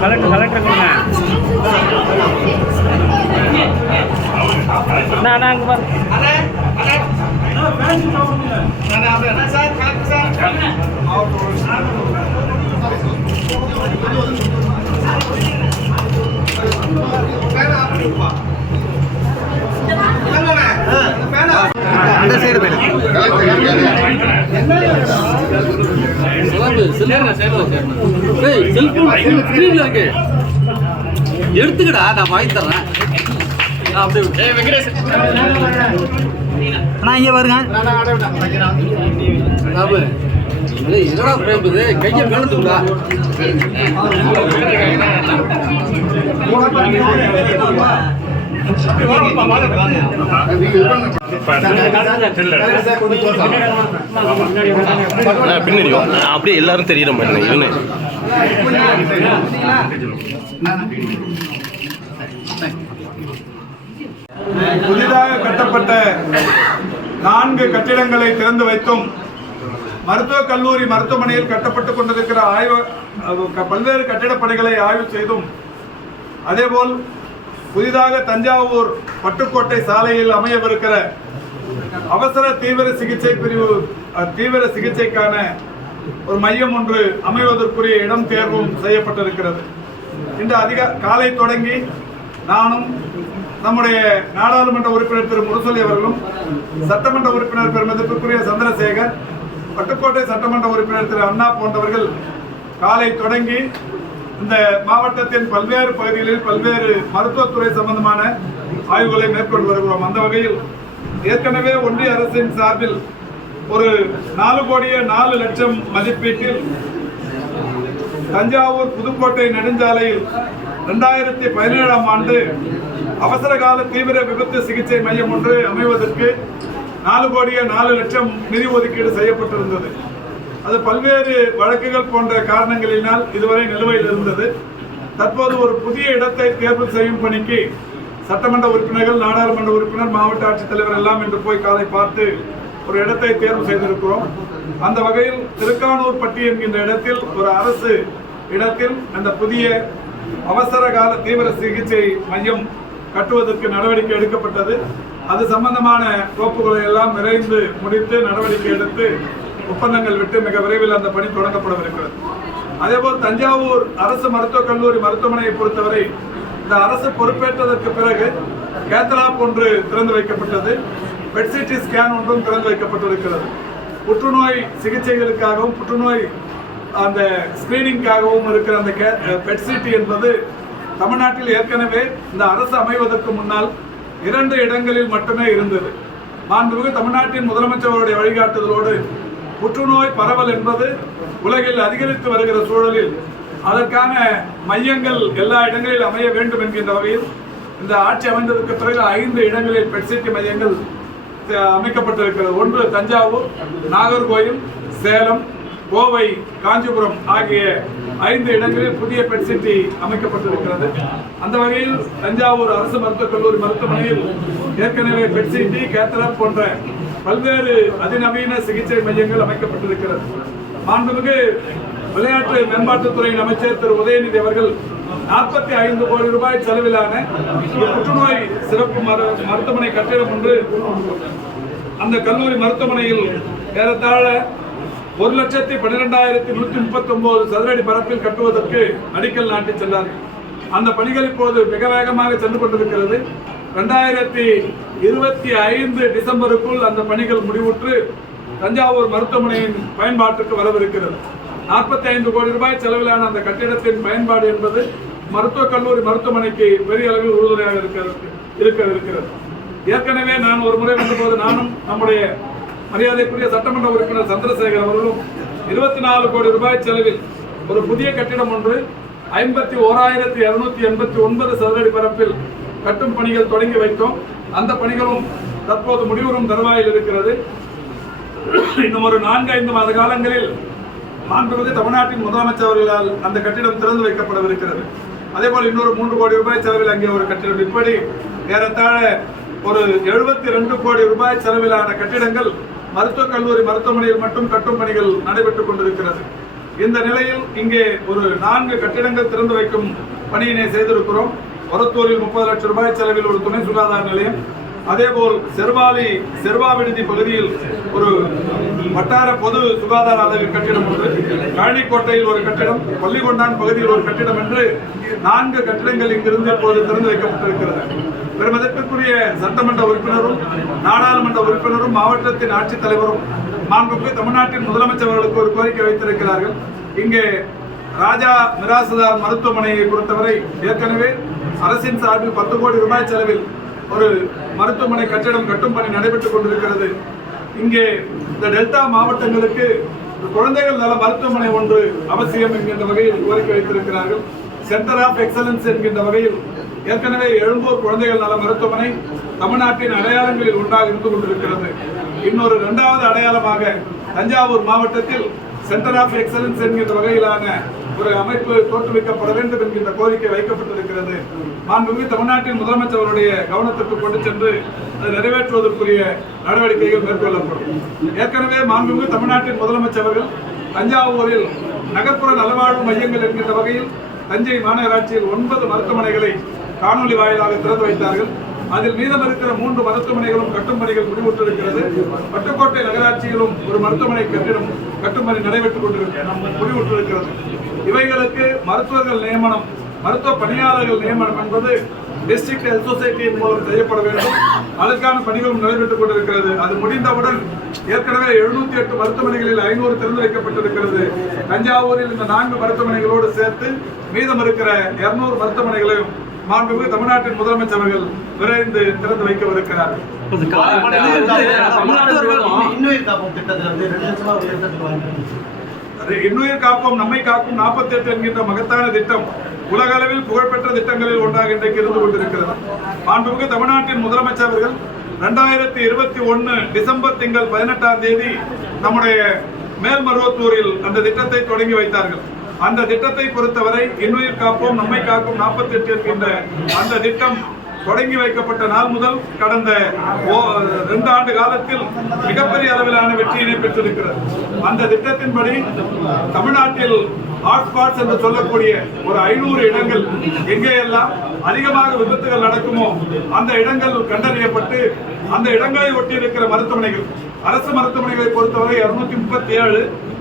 Collector collector கொடுங்க அண்ணா அண்ணா அங்கே பாரு அந்த சைடு போயிடு எடுத்துக்கடா நான் வாங்கி தரேன் நான் அண்ணா இங்கே பாருங்க என்னடா பிரேம் இது கையை கழுத்துடா பின்னாடி அப்படியே எல்லாரும் தெரியுற மாதிரி இவனு. புதிதாக கட்டப்பட்ட நான்கு கட்டிடங்களை திறந்து வைத்தும் மருத்துவக் கல்லூரி மருத்துவமனையில் கட்டப்பட்டுக் கொண்டிருக்கிற ஆய்வு க- பல்வேறு கட்டிடப் பணிகளை ஆய்வு செய்தும் அதேபோல் புதிதாக தஞ்சாவூர் பட்டுக்கோட்டை சாலையில் அமையவிருக்கிற அவசர தீவிர சிகிச்சை பிரிவு தீவிர சிகிச்சைக்கான ஒரு மையம் ஒன்று அமைவதற்குரிய இடம் தேர்வும் செய்யப்பட்டிருக்கிறது. இன்று அதிக காலை தொடங்கி நானும் நம்முடைய நாடாளுமன்ற உறுப்பினர் திரு முரசொலி அவர்களும் சட்டமன்ற உறுப்பினர் பெருமதிப்புக்குரிய சந்திரசேகர் பட்டுக்கோட்டை சட்டமன்ற உறுப்பினர் திரு அண்ணா போன்றவர்கள் காலை தொடங்கி இந்த மாவட்டத்தின் பல்வேறு பகுதிகளில் பல்வேறு மருத்துவத்துறை சம்பந்தமான ஆய்வுகளை மேற்கொண்டு வருகிறோம். அந்த வகையில் ஏற்கனவே ஒன்றிய அரசின் சார்பில் ஒரு நாலு கோடியே நாலு லட்சம் மதிப்பீட்டில் தஞ்சாவூர் புதுக்கோட்டை நெடுஞ்சாலையில் ரெண்டாயிரத்தி பதினேழாம் ஆண்டு அவசர கால தீவிர விபத்து சிகிச்சை மையம் ஒன்று அமைவதற்கு நாலு கோடியே நாலு லட்சம் நிதி ஒதுக்கீடு செய்யப்பட்டிருந்தது. அது பல்வேறு வழக்குகள் போன்ற காரணங்களினால் இதுவரை நிலுவையில் இருந்தது. தற்போது ஒரு புதிய இடத்தை தேர்வு செய்யும் பணிக்கு சட்டமன்ற உறுப்பினர்கள் நாடாளுமன்ற உறுப்பினர் மாவட்ட ஆட்சித்தலைவர் எல்லாம் இன்று போய் காலை பார்த்து ஒரு இடத்தை தேர்வு செய்திருக்கிறோம். அந்த வகையில் திருக்கானூர் பட்டி என்கின்ற இடத்தில் ஒரு அரசு இடத்தில் அந்த புதிய அவசர கால தீவிர சிகிச்சை மையம் கட்டுவதற்கு நடவடிக்கை எடுக்கப்பட்டது. அது சம்பந்தமான கோப்புகளை எல்லாம் விரைந்து முடித்து நடவடிக்கை எடுத்து ஒப்பந்தங்கள் விட்டு மிக விரைவில் அந்த பணி தொடங்கப்படவிருக்கிறது. அதேபோல் தஞ்சாவூர் அரசு மருத்துவக் கல்லூரி மருத்துவமனையை பொறுத்தவரை இந்த அரசு பொறுப்பேற்றதற்கு பிறகு கேத்தலாப் ஒன்று திறந்து வைக்கப்பட்டது. பெட்சிடி ஸ்கேன் ஒன்றும் திறந்து வைக்கப்பட்டிருக்கிறது. புற்றுநோய் சிகிச்சைகளுக்காகவும் புற்றுநோய் அந்த ஸ்கிரீனிங்காகவும் இருக்கிற அந்த பெட்சிடி என்பது தமிழ்நாட்டில் ஏற்கனவே இந்த அரசு அமைவதற்கு முன்னால் இரண்டு இடங்களில் மட்டுமே இருந்தது. மாண்புமிகு தமிழ்நாட்டின் முதலமைச்சருடைய வழிகாட்டுதலோடு புற்றுநோய் பரவல் என்பது உலகில் அதிகரித்து வருகிற சூழலில் அதற்கான மையங்கள் எல்லா இடங்களில் அமைய வேண்டும் என்கின்ற வகையில் இந்த ஆட்சி அமைந்ததற்கு பிறகு ஐந்து இடங்களில் பெட்சிட்டி மையங்கள் அமைக்கப்பட்டிருக்கிறது. ஒன்று தஞ்சாவூர் நாகர்கோயில் சேலம் கோவை காஞ்சிபுரம் ஆகிய ஐந்து இடங்களில் புதிய பெட் சிட்டி அமைக்கப்பட்டிருக்கிறது. அந்த வகையில் தஞ்சாவூர் அரசு மருத்துவக் கல்லூரி மருத்துவமனையில் ஏற்கனவே பெட் சிட்டி கேத்தலர் போன்ற பல்வேறு அதிநவீன சிகிச்சை மையங்கள் அமைக்கப்பட்டிருக்கிறது. மாண்புமிகு விளையாட்டு மேம்பாட்டுத்துறையின் அமைச்சர் திரு. உதயநிதி அவர்கள் நாற்பத்தி ஐந்து கோடி ரூபாய் செலவிலான புற்றுநோய் சிறப்பு மருத்துவமனை கட்டிடம் ஒன்று அந்த கல்லூரி மருத்துவமனையில் ஏறத்தாழ ஒரு லட்சத்தி பன்னிரெண்டாயிரத்தி நூற்றி முப்பத்தி ஒன்பது சதுரடி பரப்பில் கட்டுவதற்கு அடிக்கல் நாட்டி சென்றார் அந்த பணிகள் இப்போது மிக வேகமாக சென்று கொண்டிருக்கிறது. ரெண்டாயிரத்தி இருபத்தி ஐந்து டிசம்பருக்குள் அந்த பணிகள் முடிவுற்று தஞ்சாவூர் மருத்துவமனையின் பயன்பாட்டுக்கு வரவிருக்கிறது. நாற்பத்தி ஐந்து கோடி ரூபாய் செலவிலான அந்த கட்டிடத்தின் பயன்பாடு என்பது மருத்துவக் கல்லூரி மருத்துவமனைக்கு பெரிய அளவில் உறுதுணையாக இருக்கிறது இருக்க இருக்கிறது ஏற்கனவே நான் ஒரு முறை வந்தபோது நானும் நம்முடைய மரியாதைக்குரிய சட்டமன்ற உறுப்பினர் சந்திரசேகர் அவர்களும் இருபத்தி நாலு கோடி ரூபாய் செலவில் ஒரு புதிய கட்டிடம் ஒன்று ஐம்பத்தி ஓராயிரத்தி இருநூத்தி எண்பத்தி ஒன்பது சதுரடி பரப்பில் கட்டும் பணிகள் தொடங்கி வைத்தோம். அந்த பணிகளும் தற்போது முடிவுறும் தருவாயில் இருக்கிறது. இன்னும் ஒரு நான்கு ஐந்து மாத காலங்களில் மாண்புமிகு தமிழ்நாட்டின் முதலமைச்சர் அவர்களால் அந்த கட்டிடம் திறந்து வைக்கப்படவிருக்கிறது. அதேபோல் இன்னொரு மூன்று கோடி ரூபாய் செலவில் அங்கே ஒரு கட்டிடம். இப்படி ஏறத்தாழ ஒரு எழுபத்தி ரெண்டு கோடி ரூபாய் செலவிலான கட்டிடங்கள் மருத்துவக் கல்லூரி மருத்துவமனையில் மட்டும் கட்டும் பணிகள் நடைபெற்றுக் கொண்டிருக்கிறது. இந்த நிலையில் இங்கே ஒரு நான்கு கட்டிடங்கள் திறந்து வைக்கும் பணியினை செய்திருக்கிறோம். ஒரத்தூரில் முப்பது லட்சம் ரூபாய் செலவில் ஒரு துணை சுகாதார நிலையம். அதேபோல் செர்வாலி செர்வா விடுதி பகுதியில் ஒரு வட்டார பொது சுகாதார அலகு கட்டிடம் ஒன்று கழனிக்கோட்டையில் ஒரு கட்டிடம் பள்ளிகொண்டான் பகுதியில் ஒரு கட்டிடம் என்று நான்கு கட்டிடங்கள் இங்கிருந்து இப்போது திறந்து வைக்கப்பட்டிருக்கிறது. பெருமதிப்பிற்குரிய சட்டமன்ற உறுப்பினரும் நாடாளுமன்ற உறுப்பினரும் மாவட்டத்தின் ஆட்சித்தலைவரும் மாண்புக்கு தமிழ்நாட்டின் முதலமைச்சர் அவர்களுக்கு ஒரு கோரிக்கை வைத்திருக்கிறார்கள். இங்கே ராஜா மிராசுதார் மருத்துவமனையை பொறுத்தவரை ஏற்கனவே அரசின் சார்பில் பத்து கோடி ரூபாய் செலவில் ஒரு மருத்துவமனை கட்டிடம் கட்டும் பணி நடைபெற்றுக் கொண்டிருக்கிறது. இங்கே இந்த டெல்டா மாவட்டங்களுக்கு குழந்தைகள் நல மருத்துவமனை ஒன்று அவசியம் என்கின்ற வகையில் கோரிக்கை வைத்திருக்கிறார்கள். சென்டர் ஆஃப் எக்ஸலன்ஸ் என்கின்ற வகையில் ஏற்கனவே எழும்பூர் குழந்தைகள் நல மருத்துவமனை தமிழ்நாட்டின் அடையாளங்களில் ஒன்றாக இருந்து கொண்டிருக்கிறது. இன்னொரு இரண்டாவது அடையாளமாக தஞ்சாவூர் மாவட்டத்தில் சென்டர் ஆஃப் எக்ஸலன்ஸ் என்கின்ற வகையிலான ஒரு அமைப்பு தோற்றுவிக்கப்பட வேண்டும் என்கின்ற கோரிக்கை வைக்கப்பட்டிருக்கிறது. மாண்புமிகு தமிழ்நாட்டின் முதலமைச்சர் அவருடைய கவனத்திற்கு கொண்டு சென்று அதை நிறைவேற்றுவதற்குரிய நடவடிக்கைகள் மேற்கொள்ளப்படும். ஏற்கனவே மாண்புமிகு தமிழ்நாட்டின் முதலமைச்சர் தஞ்சாவூரில் நகர்ப்புற நலவாழ்வு மையங்கள் என்கின்ற வகையில் தஞ்சை மாநகராட்சியில் ஒன்பது மருத்துவமனைகளை காணொலி வாயிலாக திறந்து வைத்தார்கள். அதில் மீதம் இருக்கிற மூன்று மருத்துவமனைகளும் கட்டும் பணிகள் முடிவுற்றிருக்கிறது. பட்டுக்கோட்டை நகராட்சியிலும் ஒரு மருத்துவமனை கட்டிடம் கட்டும் பணி நடைபெற்றுக் கொண்டிருக்கிறது முடிவுற்றிருக்கிறது. இவைகளுக்கு மருத்துவர்கள் நியமனம் மருத்துவ பணியாளர்கள் நியமனம் என்பது டிஸ்ட்ரிக்ட் ஹெல்த் சொசைட்டியின் மூலம் செய்யப்பட வேண்டும். அதற்கான பணிகளும் நடைபெற்றுக் கொண்டிருக்கிறது. அது முடிந்தவுடன் ஏற்கனவே எழுநூத்தி எட்டு மருத்துவமனைகளில் ஐநூறு திறந்து வைக்கப்பட்டிருக்கிறது தஞ்சாவூரில் இந்த நான்கு மருத்துவமனைகளோடு சேர்த்து மீதம் இருக்கிற இருநூறு மருத்துவமனைகளையும் மாண்புமிகு தமிழ்நாட்டின் முதலமைச்சர் அவர்கள் விரைந்து திறந்து வைக்கவிருக்கிறார். இன்னுயிர் காப்போம் நம்மை காக்கும் 48 என்கின்ற மகத்தான திட்டம் உலக அளவில் புகழ்பெற்ற திட்டங்களில் ஒன்றாக இன்றைக்கு இருந்து கொண்டிருக்கிறது. மாண்புமிகு தமிழ்நாட்டின் முதலமைச்சர் அவர்கள் ரெண்டாயிரத்தி இருபத்தி ஒன்னு டிசம்பர் திங்கள் பதினெட்டாம் தேதி நம்முடைய மேல்மருவத்தூரில் அந்த திட்டத்தை தொடங்கி வைத்தார்கள். அந்த திட்டத்தை பொறுத்தவரை இன்னுயிர் காப்போம் நம்மை காக்கும் 48 என்கின்ற அந்த திட்டம் தொடங்கி வைக்கப்பட்ட நாள் முதல் கடந்த ஓ- ரெண்டு ஆண்டு காலத்தில் மிகப்பெரிய அளவிலான வெற்றியினை பெற்றிருக்கிறது. அந்த திட்டத்தின்படி தமிழ்நாட்டில் ஹாட்ஸ்பாட்ஸ் என்று சொல்லக்கூடிய ஒரு ஐநூறு இடங்கள் எங்கேயெல்லாம் அதிகமாக விபத்துகள் நடக்குமோ அந்த இடங்கள் கண்டறியப்பட்டு அந்த இடங்களை ஒட்டி இருக்கிற மருத்துவமனைகள் அரசு மருத்துவமனைகளை பொறுத்தவரை இருநூத்தி முப்பத்தி ஏழு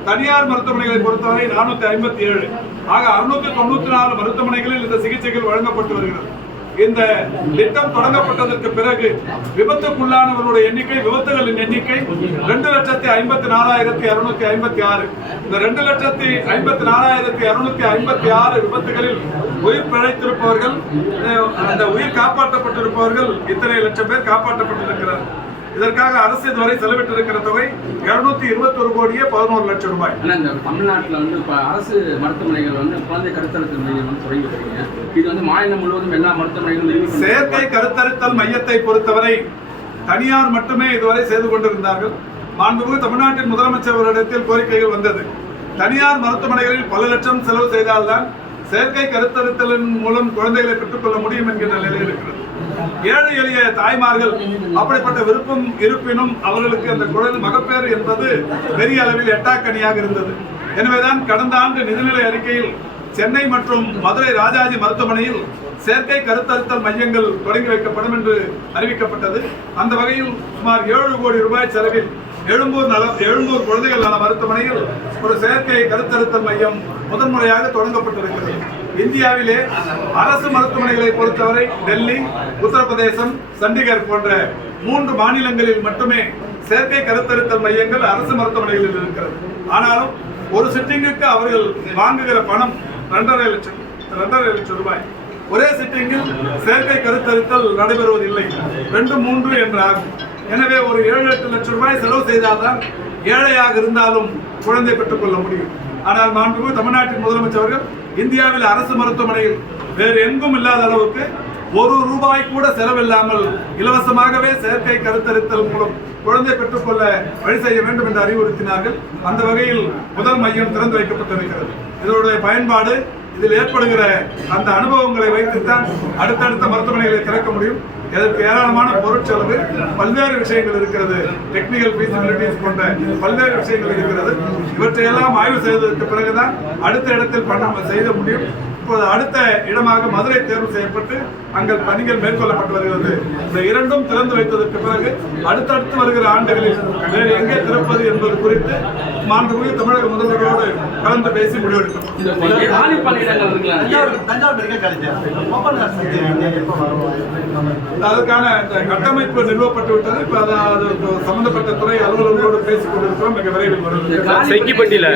தனியார் மருத்துவமனைகளை பொறுத்தவரை நானூத்தி ஐம்பத்தி ஏழு. ஆக அறுநூத்தி தொண்ணூத்தி நாலு மருத்துவமனைகளில் இந்த சிகிச்சைகள் வழங்கப்பட்டு வருகிறது. இந்த திட்டம் தொடங்கப்பட்டதற்கு பிறகு விபத்துக்குள்ளானவர்களுடைய எண்ணிக்கை விபத்துகளின் எண்ணிக்கை ரெண்டு லட்சத்தி ஐம்பத்தி நாலாயிரத்தி இருநூத்தி ஐம்பத்தி ஆறு. இந்த ரெண்டு லட்சத்தி ஐம்பத்தி நாலாயிரத்தி இருநூத்தி ஐம்பத்தி ஆறு விபத்துகளில் உயிர் பிழைத்திருப்பவர்கள் அந்த உயிர் காப்பாற்றப்பட்டிருப்பவர்கள் இத்தனை லட்சம் பேர் காப்பாற்றப்பட்டிருக்கிறார் இதற்காக அரசு இதுவரை செலவிட்டிருக்கிற தொகை இருநூத்தி இருபத்தி ஒரு கோடியே பதினோரு லட்சம் ரூபாய். இந்த தமிழ்நாட்டில் வந்து இப்போ அரசு மருத்துவமனைகள் வந்து குழந்தை கருத்தரத்து மையம் வந்து தொடங்கி வருகிறீங்க இது வந்து மாநிலம் முழுவதும் எல்லா மருத்துவமனைகளும் செயற்கை கருத்தரித்தல் மையத்தை பொறுத்தவரை தனியார் மட்டுமே இதுவரை செய்து கொண்டிருந்தார்கள். மாண்புமிகு தமிழ்நாட்டின் முதலமைச்சர் அவரிடத்தில் கோரிக்கைகள் வந்தது. தனியார் மருத்துவமனைகளில் பல லட்சம் செலவு செய்தால்தான் செயற்கை கருத்தரித்தலின் மூலம் குழந்தைகளை பெற்றுக்கொள்ள முடியும் என்கின்ற நிலை இருக்கிறது. ஏழை எளிய தாய்மார்கள் அப்படிப்பட்ட விருப்பம் இருப்பினும் அவர்களுக்கு அந்த குழந்தை மகப்பேறு என்பது பெரிய அளவில் எட்டாக்கணியாக இருந்தது. எனவேதான் கடந்த ஆண்டு நிதிநிலை அறிக்கையில் சென்னை மற்றும் மதுரை ராஜாஜி மருத்துவமனையில் செயற்கை கருத்தருத்தல் மையங்கள் தொடங்கி வைக்கப்படும் என்று அறிவிக்கப்பட்டது. அந்த வகையில் சுமார் ஏழு கோடி ரூபாய் செலவில் எழும்பூர் நல எழும்பூர் குழந்தைகள் நல மருத்துவமனையில் ஒரு செயற்கை கருத்தருத்தல் மையம் முதன்முறையாக தொடங்கப்பட்டிருக்கிறது. இந்தியாவிலே அரசு மருத்துவமனைகளை பொறுத்தவரை டெல்லி உத்தரப்பிரதேசம் சண்டிகர் போன்ற மூன்று மாநிலங்களில் மட்டுமே செயற்கை கருத்தருத்தல் மையங்கள் அரசு மருத்துவமனைகளில் இருக்கிறது. ஆனாலும் ஒரு சிட்டிங்குக்கு அவர்கள் வாங்குகிற பணம் ரெண்டரை லட்சம் ரெண்டரை லட்சம் ரூபாய். ஒரே சிட்டிங்கில் செயற்கை கருத்தருத்தல் நடைபெறுவதில்லை. ரெண்டு மூன்று என்று ஆகும். எனவே ஒரு ஏழு எட்டு லட்சம் ரூபாய் செலவு செய்தால்தான் ஏழையாக இருந்தாலும் குழந்தை பெற்றுக்கொள்ள முடியும். ஆனால் மாண்புமிகு தமிழ்நாட்டின் முதலமைச்சர் அவர்கள் இந்தியாவில் அரசு மருத்துவமனையில் வேறு எங்கும் இல்லாத அளவுக்கு ஒரு ரூபாய் கூட செலவில்லாமல் இலவசமாகவே செயற்கை கருத்தரித்தல் மூலம் குழந்தை பெற்றுக்கொள்ள வழி செய்ய வேண்டும் என்று அறிவுறுத்தினார்கள். அந்த வகையில் முதல் மையம் திறந்து வைக்கப்பட்டிருக்கிறது. இதனுடைய பயன்பாடு இதில் ஏற்படுகிற அந்த அனுபவங்களை வைத்துத்தான் அடுத்தடுத்த மருத்துவமனைகளை திறக்க முடியும். இதற்கு ஏராளமான பொருட்செலவு பல்வேறு விஷயங்கள் இருக்கிறது. டெக்னிக்கல் ஃபீசிபிலிட்டிஸ் கொண்ட பல்வேறு விஷயங்கள் இருக்கிறது. இவற்றையெல்லாம் ஆய்வு செய்ததற்கு பிறகுதான் அடுத்த இடத்தில் பண்ண செய்த முடியும். இப்போது அடுத்த இடமாக மதுரை தேர்வு செய்யப்பட்டு அங்கே பணிகள் மேற்கொள்ளப்பட்டு வருகிறது. இந்த இரண்டும் திறந்து வைத்ததற்கு பிறகு அடுத்தடுத்து வருகிற ஆண்டுகளில் வேறு எங்கே திறப்பது என்பது குறித்து மாண்புமிகு தமிழக முதல்வரோடு கலந்து பேசி முடிவெடுக்கும் அதற்கான இந்த கட்டமைப்பு நிறுவப்பட்டு விட்டது. இப்போ அது அது சம்பந்தப்பட்ட துறை அலுவலர்களோடு பேசிக் கொண்டிருக்கிறோம். மிக விரைவில் இதுல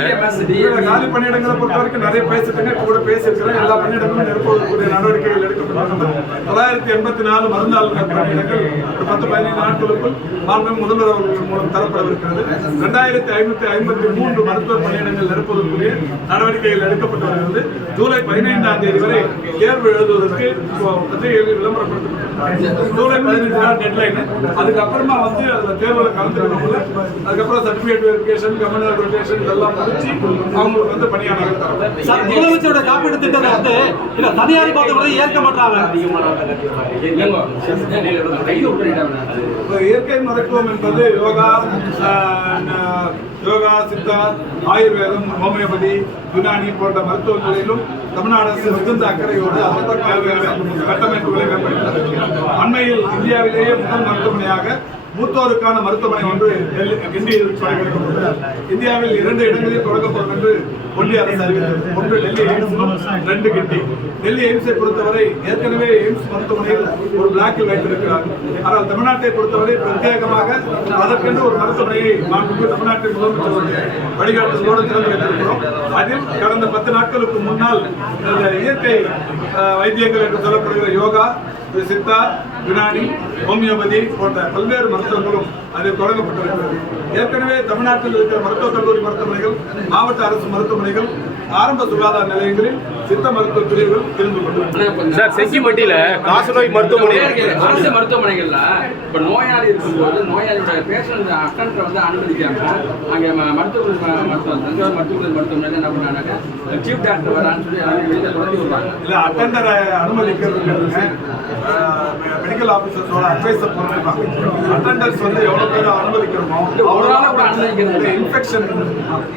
காலி பணியிடங்களை பொறுத்த வரைக்கும் நிறைய பேசிட்டுங்க கூட பேசியிருக்கிறேன். எல்லா பணியிடங்களும் நிரப்புவதற்குரிய நடவடிக்கைகள் எடுக்கப்பட்டுள்ளன தொள்ளாயிரத்தி எண்பத்தி நாலு மறுநாள் பணியிடங்கள் பத்து பதினைந்து நாட்களுக்குள் மாண்பு முதல்வர் அவர்கள் மூலம் தரப்படவிருக்கிறது. ரெண்டாயிரத்தி ஐநூத்தி ஐம்பத்தி மூன்று மருத்துவ பணியிடங்கள் நிரப்புவதற்குரிய நடவடிக்கைகள் எடுக்கப்பட்டு வருகிறது. ஜூலை பதினைந்தாம் தேதி வரை தேர்வு எழுதுவதற்கு பத்திரிகைகள் விளம்பரப்படுத்தப்பட்டிருக்கிறது. ஜூலை பதினைந்து நாள் டெட்லைன் அதுக்கப்புறமா வந்து அந்த தேர்வில் கலந்துக்கணும்ல அதுக்கப்புறம் சர்டிபிகேட் வெரிஃபிகேஷன் கவர்னர் வெரிஃபிகேஷன் இதெல்லாம் முடிச்சு அவங்களுக்கு வந்து பணியாளர்கள் முதலமைச்சரோட காப்பீடு திட்டத்தை வந்து இல்ல தனியார் மருத்துவமனை ஏற்க மாட்டாங்க. இயற்கை மருத்துவம் என்பது யோகா யோகா சித்தா ஆயுர்வேதம் ஹோமியோபதி யுனானி போன்ற மருத்துவங்களிலும் தமிழ்நாடு அரசு மிகுந்த அக்கறையோடு கட்டமைப்புகளை மேம்படுத்தினார் அண்மையில் இந்தியாவிலேயே முதல் மருத்துவமனையாக மூத்தோருக்கான மருத்துவமனை ஒன்று டெல்லி தொடங்கப்பட்டது இந்தியாவில் இரண்டு இடங்களில் தொடங்கப்படும் என்று ஒன்றிய அரசு அறிவித்தது ஒன்று டெல்லி எய்ம்ஸ் ரெண்டு கிட்டி. டெல்லி எய்ம்ஸை பொறுத்தவரை ஏற்கனவே எய்ம்ஸ் மருத்துவமனையில் ஒரு பிளாக்கில் வைத்திருக்கிறார். ஆனால் தமிழ்நாட்டை பொறுத்தவரை பிரத்யேகமாக அதற்கென்று ஒரு மருத்துவமனையை மாண்புமிகு தமிழ்நாட்டின் முதலமைச்சருடைய வழிகாட்டுதலோடு திறந்து வைத்திருக்கிறோம். அதில் கடந்த பத்து நாட்களுக்கு முன்னால் இயற்கை வைத்தியங்கள் என்று சொல்லப்படுகிற யோகா சித்தா யுனானி ஹோமியோபதி போன்ற பல்வேறு மருத்துவங்களும் அதில் தொடங்கப்பட்டிருக்கிறது. ஏற்கனவே தமிழ்நாட்டில் இருக்கிற மருத்துவக் கல்லூரி மருத்துவமனைகள் மாவட்ட அரசு மருத்துவமனைகள் ஆரம்ப சுகாதார நிலையங்களில் சித்த மருத்துவ பிரிவுகள் இருந்து கொண்டிருக்கிறது சார் செங்கிப்பட்டியில காசநோய் மருத்துவமனை அரசு மருத்துவமனைகள்ல இப்ப நோயாளி இருக்கும்போது நோயாளியோட பேஷண்ட் அட்டன்டை வந்து அனுமதிக்காம அங்க மருத்துவ மருத்துவம் தஞ்சாவூர் மருத்துவமனை மருத்துவமனை என்ன பண்ணாங்க? சீஃப் டாக்டர் வரான்னு சொல்லி வெளியில துரத்தி விடுறாங்க. இல்ல அட்டெண்டரை அனுமதிக்கிறதுங்கிறதுங்க மெடிக்கல் ஆபீசர்ஸோட அட்வைஸை பொறுத்து அட்டெண்டர்ஸ் வந்து எவ்வளவு பேர் அனுமதிக்கிறோமோ அனுமதிக்கிறது இன்ஃபெக்ஷன்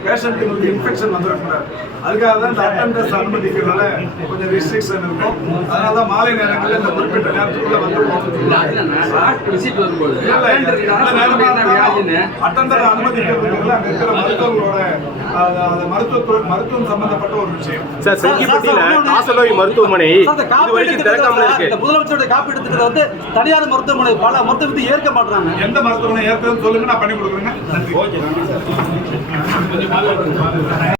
பேஷண்ட்டுக்கு வந்து இன்ஃபெக்ஷன் வந்துடக்கூடாது. அதுக்காக தான் இந்த அட்டெண்டர்ஸ் அனுமதிக்கிறதுனால கொஞ்சம் ரெஸ்ட்ரிக்ஷன் இருக்கும். அதனால தான் மாலை நேரங்களில் இந்த குறிப்பிட்ட நேரத்துக்குள்ள வந்து அட்டெண்டரை அனுமதிக்கிறதுங்கிறது அங்க இருக்கிற மருத்துவங்களோட அது அது மருத்துவ மருத்துவம் சம்பந்தப்பட்ட ஒரு விஷயம். சார் செங்கிப்பட்டியில காசநோய் மருத்துவமனை இது வரைக்கும் இருக்கு. இந்த முதலமைச்சரோட காப்பீடு திட்டத்தை வந்து தனியார் மருத்துவமனை பல மருத்துவத்தை ஏற்க மாட்டாங்க எந்த மருத்துவமனை ஏற்கனவே சொல்லுங்க நான் பண்ணி கொடுக்குறேங்க. நன்றி.